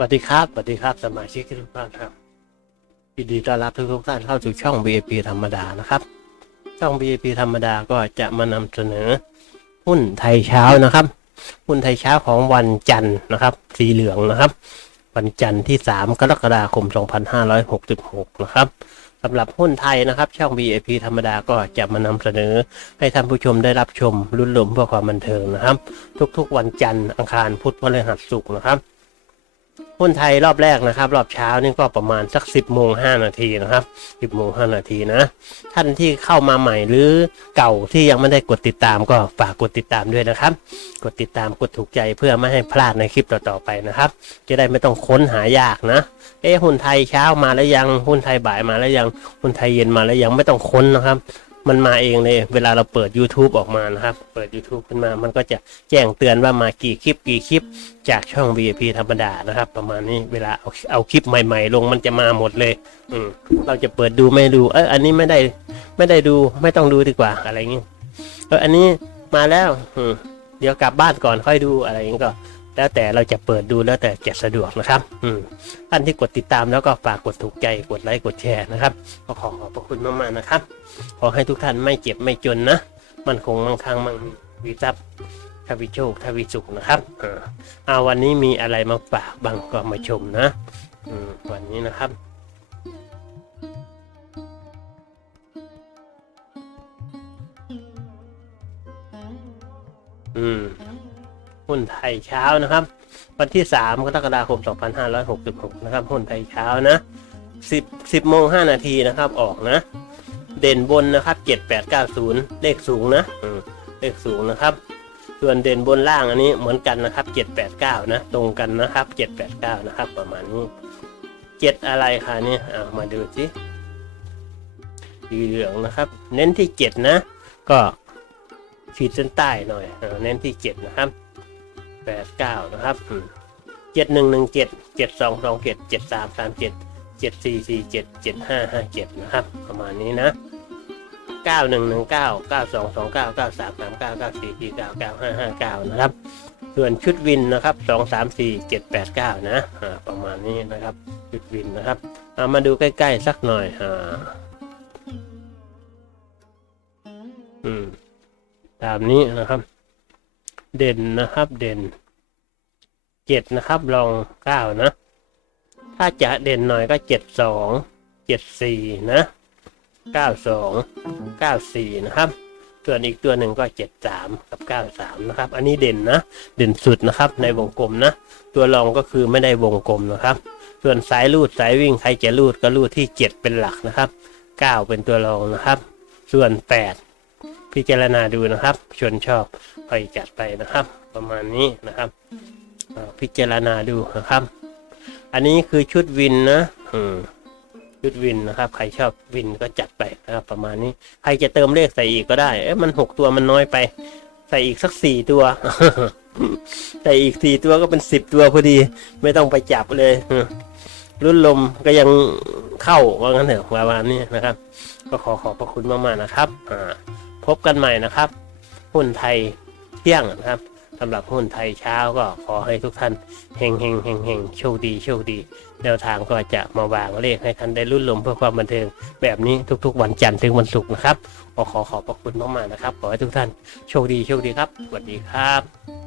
สวัสดีครับ สวัสดีครับ สมาชิกทุกท่านครับยินดีต้อนรับทุกทุกท่านเข้าสู่ช่อง BAP ธรรมดานะครับ ช่อง BAP ธรรมดาก็จะมานำเสนอ หุ้นไทยเช้านะครับ หุ้นไทยเช้าของวันจันทร์นะครับ สีเหลืองนะครับ วันจันทร์ที่ 3 กรกฎาคม 2566 นะครับสำหรับหุ้นไทยนะครับ ช่อง BAP ธรรมดาก็จะมานำเสนอ ให้ท่านผู้ชมได้รับชมรุ่นลมเพื่อความบันเทิงนะครับ ทุกๆ วันจันทร์อังคารพุธพฤหัสศุกร์นะครับ หุ้นไทยรอบแรกนะครับ รอบเช้านี่ก็ประมาณสัก 10โมง5นาทีนะครับ 10โมง5นาทีนะ ท่านที่เข้ามาใหม่หรือเก่าที่ยังไม่ได้กดติดตามก็ฝากกดติดตามด้วยนะครับ กดติดตามกดถูกใจเพื่อไม่ให้พลาดในคลิปต่อๆไปนะครับ จะได้ไม่ต้องค้นหายากนะ เอ๊หุ้นไทยเช้ามาแล้วยังหุ้นไทยบ่ายมาแล้วยังหุ้นไทยเย็นมาแล้วยังไม่ต้องค้นนะครับ มันมาเองเลย เวลาเราเปิด YouTube ออกมานะครับ เปิด YouTube ขึ้นมา มันก็จะแจ้งเตือนว่ามากี่คลิปกี่คลิป จากช่อง VIP ธรรมดานะครับ ประมาณนี้ เวลาเอาเอาคลิปใหม่ ๆ ลงมันจะมาหมดเลย อืมเราจะเปิดดูไม่ดู เอออันนี้ไม่ได้ไม่ได้ดูไม่ต้องดูดีกว่าอะไรอย่างงี้เอออันนี้มาแล้วอืมเดี๋ยวกลับบ้านก่อนค่อยดูอะไรอย่างงี้ก็ แล้วแต่เราจะเปิดดูแล้วแต่จะสะดวกนะครับ อืมท่านที่กดติดตามแล้วก็ฝากกดถูกใจกดไลค์กดแชร์นะครับก็ขอขอบพระคุณมากๆนะครับ ขอให้ทุกท่านไม่เจ็บไม่จนนะ มันคงมั่งคั่งมั่งมีทรัพย์ทวีโชคทวีสุขนะครับอ่าเอาวันนี้มีอะไรมาฝากบ้างก็มาชมนะอืมวันนี้นะครับอืม หุ้นไทยเช้านะครับ วันที่ 3 กรกฎาคม 2566 นะครับ หุ้นไทยเช้านะ 10 10โมง5นาทีนะครับออกนะ เด่นบนนะครับ 7890 เลขสูงนะเลขสูงนะครับ ส่วนเด่นบนล่างอันนี้เหมือนกันนะครับ 789 นะ ตรงกันนะครับ 789 นะครับ ประมาณนี้7อะไรคะเนี่ยเอามาดูสิสีเหลืองนะครับ เน้นที่7นะ ก็ขีดเส้นใต้หน่อยเอาเน้นที่7นะครับ 89นะครับเจ็ดหนึ่งหนึ่งเจ็ดเจ็ดสองสองเจ็ดเจ็ดสามสามเจ็ดเจ็ดสี่สี่เจ็ดเจ็ดห้าห้าเจ็ดนะครับ ประมาณนี้นะเก้าหนึ่งหนึ่งเก้าเก้าสองสองเก้าเก้าสามสามเก้าเก้าสี่สี่เก้าเก้าห้าห้าเก้านะครับ ส่วนชุดวินนะครับสองสามสี่เจ็ดแปดเก้านะอ่าประมาณนี้นะครับ ชุดวินนะครับเอามาดูใกล้ๆสักหน่อยอ่าอืมตามนี้นะครับ เด่นนะครับ เด่นเจ็ดนะครับลองเก้านะ ถ้าจะเด่นหน่อยก็เจ็ดสองเจ็ดสี่นะเก้าสองเก้าสี่นะครับส่วนอีกตัวหนึ่งก็เจ็ดสามกับเก้าสามนะครับ อันนี้เด่นนะ เด่นสุดนะครับในวงกลมนะ ตัวรองก็คือไม่ได้วงกลมนะครับ ส่วนสายลูดสายวิ่งใครจะลูดก็ลูดที่เจ็ดเป็นหลักนะครับเก้าเป็นตัวรองนะครับ ส่วนแปด พิจารณาดูนะครับ ชวนชอบไปจัดไปนะครับ ประมาณนี้นะครับพิจารณาดูนะครับ อันนี้คือชุดวินนะอืมชุดวินนะครับ ใครชอบวินก็จัดไปนะครับ ประมาณนี้ ใครจะเติมเลขใส่อีกก็ได้ เอ๊ะมันหกตัวมันน้อยไป ใส่อีกสักสี่ตัว ใส่อีกสี่ตัวก็เป็นสิบตัวพอดี ไม่ต้องไปจับเลยรุ่นลมก็ยังเข้าว่างั้นเถอะประมาณนี้นะครับ ก็ขอขอบพระคุณมากๆนะครับ อ่า พบกันใหม่นะครับหุ้นไทยเที่ยงนะครับสำหรับหุ้นไทยเช้าก็ขอให้ทุกท่านเฮงเฮงเฮงเฮงโชคดีโชคดี แนวทางก็จะมาวางเลขให้ท่านได้รุ่นลมเพื่อความบันเทิง แบบนี้ทุกๆ วันจันทร์ถึงวันศุกร์นะครับขอขอขอบพระคุณมากๆนะครับ ขอให้ทุกท่านโชคดีโชคดีครับสวัสดีครับ